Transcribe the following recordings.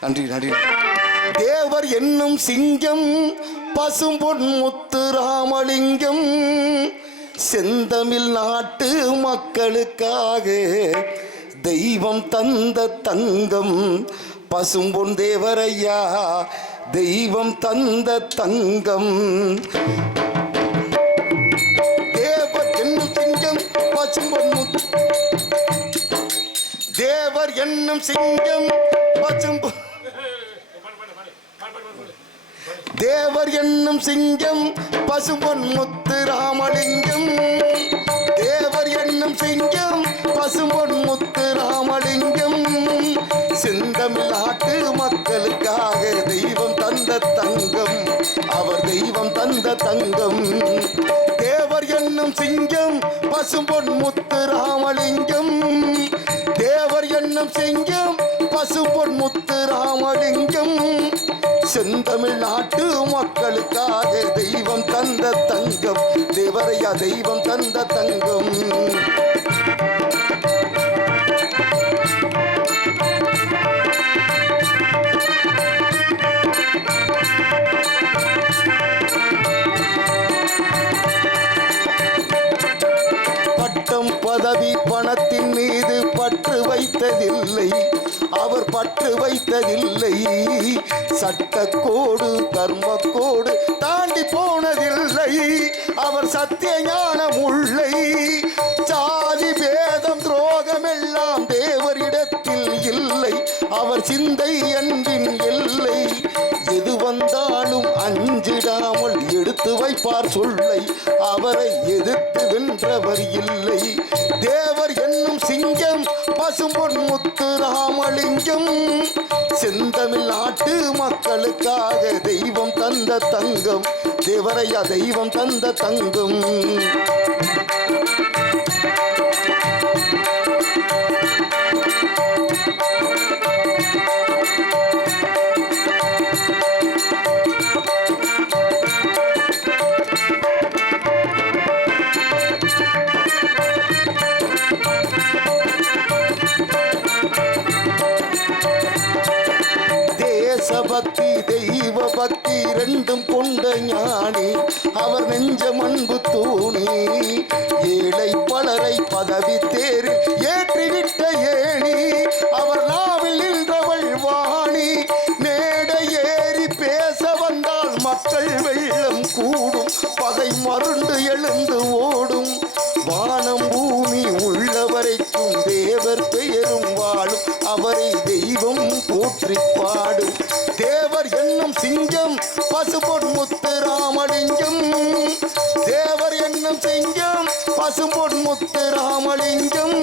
நன்றி நன்றி. தேவர் என்னும் சிங்கம் பசும்பொன் முத்து ராமலிங்கம். செந்தமிழ் நாட்டு மக்களுக்காக தெய்வம் தந்த தங்கம் பசும்பொன் தேவரையா. தெய்வம் தந்த தங்கம். தேவர் என்னும் சிங்கம் பசும்பொன் முத்து. தேவர் என்னும் சிங்கம் பசும்பொன் தேவர் என்னும் சிங்கம் பசும்பொன் முத்து ராமலிங்கம். தேவர் என்னும் சிங்கம் பசும்பொன் முத்து ராமலிங்கம். செந்தமிழ் நாட்டு மக்களுக்காக தெய்வம் தந்த தங்கம். அவர் தெய்வம் தந்த தங்கம். தேவர் என்னும் சிங்கம் பசும்பொன் முத்து ராமலிங்கம். தேவர் என்னும் சிங்கம் பசுபொன் முத்து ராமலிங்கம் செந்தமிழ் நாட்டு மக்களுக்காக தெய்வம் தந்த தங்கம். தேவரையா தெய்வம் தந்த தங்கம். பதவி பணத்தின் மீது பற்று வைத்ததில்லை. அவர் பற்று வைத்ததில்லை. சட்டக்கோடு கர்மக்கோடு தாண்டி போனதில்லை. அவர் சத்திய ஞானம் உள்ளை சாதி பேதம் துரோகமெல்லாம் தேவரிடத்தில் இல்லை. அவர் சிந்தை அன்பின் இல்லை எடுத்து வைப்பார் சொல்லை அவரை எதிர்த்து வென்றவர் இல்லை. தேவர் என்னும் சிங்கம் பசும்பொன் முத்து ராமலிங்கம். செந்தமிழ் நாட்டு மக்களுக்காக தெய்வம் தந்த தங்கம் தேவரையா தெய்வம் தந்த தங்கம். தேசபக்தி தெய்வ பக்தி ரெண்டும் கொண்ட ஞானி. அவர் நெஞ்ச மண்பு தூணி ஏழை பலரை பதவி தேரில் ஏற்றிவிட்ட ஏணி. அவர் நாவில் நின்றவள் வாணி மேடை ஏறி பேச வந்தால் மக்கள் வெள்ளம் கூடும். பகை மருண்டு எழுந்து ஓடும். வானம் பூமி உள்ளவரைக்கும் தேவர் பெயரும் வாழும். அவரை தெய்வம் போற்றி பாடும் காசு பொன்முத்து ராமலிங்கம்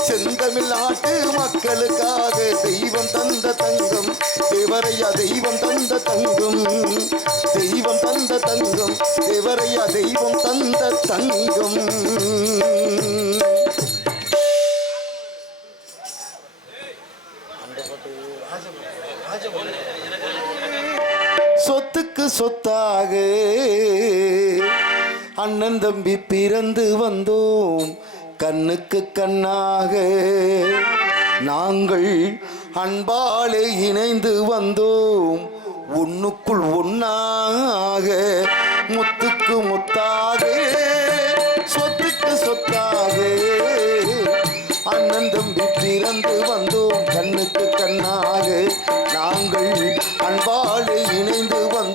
செந்தமிழ் நாட்டு மக்களுக்காக தெய்வம் தந்த தங்கம். தேவரையா தெய்வம் தந்த தங்கம். தெய்வம் தந்த தங்கம். தேவரையா தெய்வம் தந்த தங்கம். சொத்துக்கு சொத்தாக அண்ணன் தம்பி பிறந்து வந்தோம். கண்ணுக்கு கண்ணாக. நாங்கள் அன்பாலே இணைந்து வந்தோம். ஒண்ணுக்குள் ஒன்னாக முத்துக்கு முத்தாக. சொத்துக்கு சொத்தாக. அண்ணன் தம்பி பிறந்து வந்தோம். கண்ணுக்கு கண்ணாக. நாங்கள் அன்பாலே இணைந்து வந்தோம்.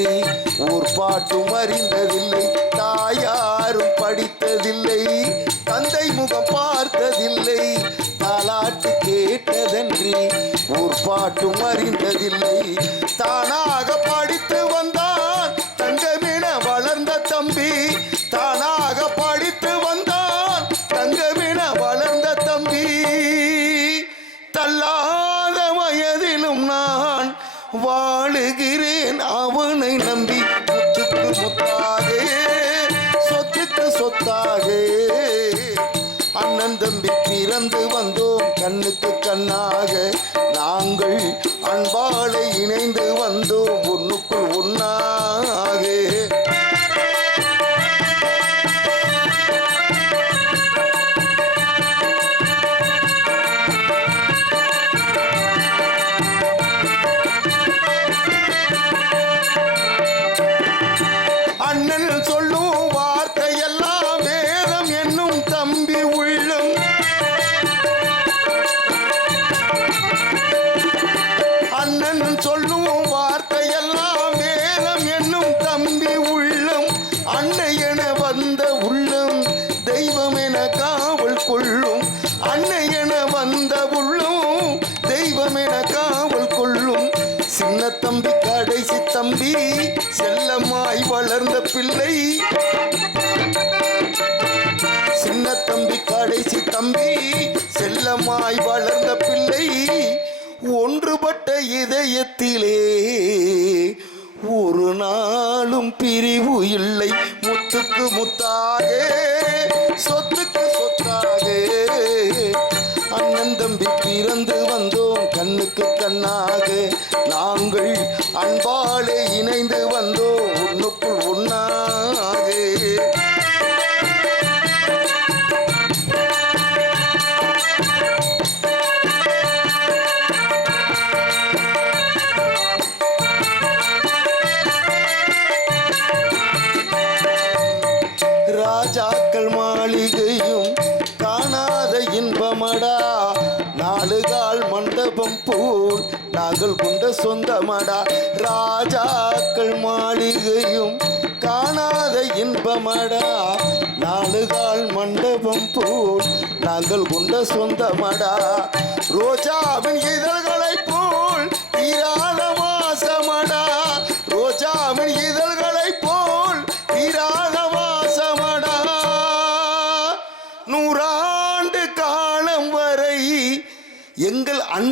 கேட்டதன்றி ஊர் பாட்டும் அறிந்ததில்லை. தாயாரும் படித்ததில்லை. தந்தை முகம் பார்த்ததில்லை. தாலாட்டு கேட்டதன்றி ஊர் பாட்டும் அறிந்ததில்லை. தானாக படித்து வந்தான் தங்கமின வளர்ந்த தம்பி. தானாக படித்து வந்தான் தங்கமின வளர்ந்த தம்பி. தள்ளாத வயதிலும் நான் வாழுகிறேன். அவன் சொல்லுவோம் சொல்லும் வார்த்தையெல்லாம் வேதம் என்னும் தம்பி உள்ளம் அன்னை என வந்த உள்ளம் தெய்வம் என காவல் கொள்ளும் அன்னை என வந்த உள்ளம் தெய்வம் என காவல் கொள்ளும். சின்ன தம்பி கடைசி தம்பி செல்லமாய் வளர்ந்த பிள்ளை. இதயத்திலே ஒரு நாளும் பிரிவு இல்லை. முத்துக்கு முத்தாக சொத்துக்கு சொத்தாக. அண்ணன் தம்பி பிறந்து வந்தோம் கண்ணுக்கு கண்ணாக. நாங்கள் அன்பால் நாங்கள் கொண்ட சொந்தமடா. ராஜாக்கள் மாளிகையும் காணாத இன்பமடா. நாலுகால் மண்டபம் போல் நாங்கள் கொண்ட சொந்தமடா. ரோஜாவின் இதழ்களை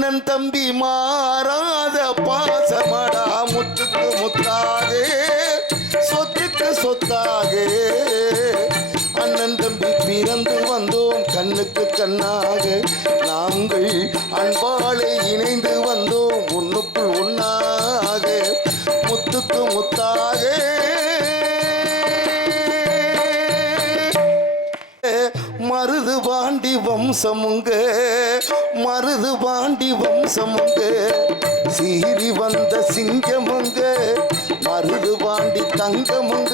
அண்ணன் தம்பி மாறாத பாசமடா. முத்துக்கு முத்தாக சொத்துக்கு சொத்தாக. அண்ணன் தம்பி பிறந்து வந்தோம் கண்ணுக்கு கண்ணாக. நாங்கள் அன்பாலே இணைந்து வந்தோம் ஒன்றுக்குள் ஒன்றாக முத்துக்கு முத்தாக. மருது பாண்டி வம்சமுங்க. மருது பாண்டி வம்சமுங்க. சீறி வந்த சிங்கமுங்க. மருது பாண்டி தங்கமுங்க.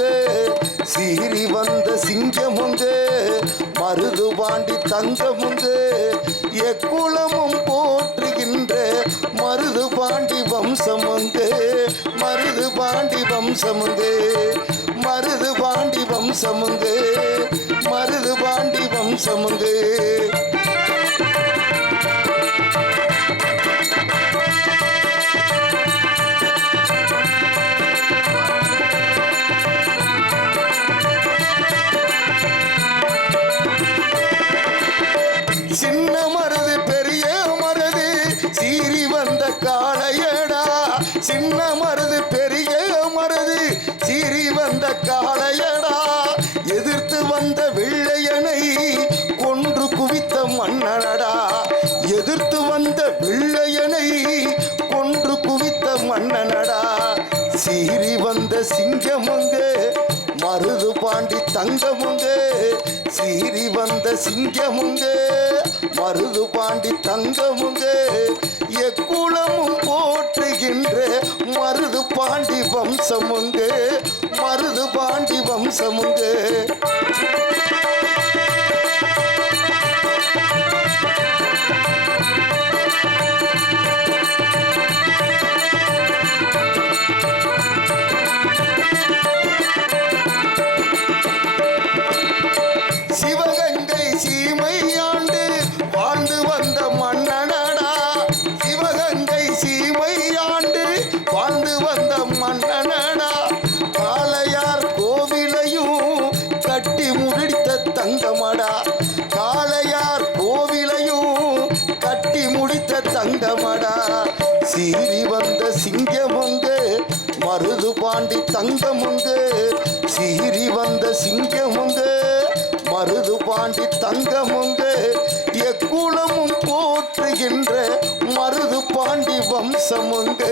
சீறி வந்த சிங்கமுங்க. மருது பாண்டி தங்கமுங்க. எக்குளமும் போற்றுகின்ற மருது பாண்டி வம்சமுங்க. மருது பாண்டி வம்சமுங்க. மருது பாண்டி வம்சமுங்க. மருது பாண்டி வம்சமுங்க. மன்னனடா. எதிர்த்து வந்த வெள்ளையனை கொன்று குவித்த மன்னனடா. சீறி வந்த சிங்கமுங்க மருது பாண்டி தங்கமுங்க சீறி வந்த சிங்கமுங்க மருது பாண்டி தங்கமுங்க எக்குளமும் போற்றுகின்ற மருது பாண்டி வம்சமுங்க மருது பாண்டி வம்சமுங்க சிவகங்கை சீமை ஆண்டு வாழ்ந்து வந்த மன்னனடா. சிவகங்கை சீமை ஆண்டு வாழ்ந்து வந்த மன்னனடா. காளையார் கோவிலையும் கட்டி முடித்த தங்கமடா. காளையார் கோவிலையும் கட்டி முடித்த தங்கமடா. சீறி வந்த சிங்கமுங்க மருது பாண்டி தங்கமுங்க சீறி வந்த சிங்கமுங்க பாண்டி தங்கமுங்க எக்குளமும் போற்றுகின்ற மருது பாண்டி வம்சமுங்க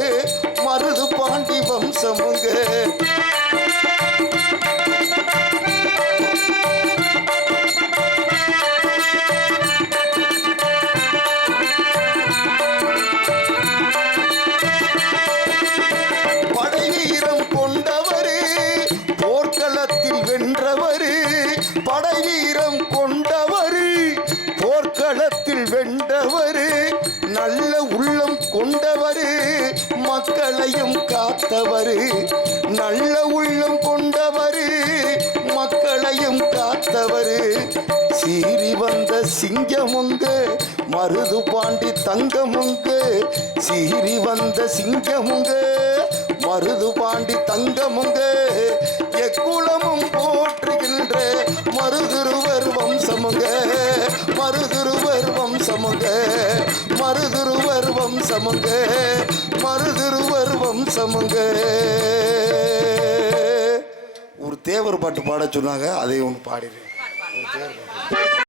மருது பாண்டி வம்சமுங்க கொண்டவரு நல்ல உள்ளம் கொண்டவரு மக்களையும் காத்தவரு. நல்ல உள்ளம் கொண்டவரு மக்களையும் காத்தவரு. சீறி வந்த சிங்கமுங்க மருது பாண்டி தங்கமுங்க. சீறி வந்த சிங்கமுங்க மருது பாண்டி தங்கமுங்க. எக்குளமும் சமங்க. மருதுருவர் வம்சமுங்க ஒரு தேவர் பாட்டு பாட சொன்னாங்க அதை ஒன்று பாடிடுறேன்.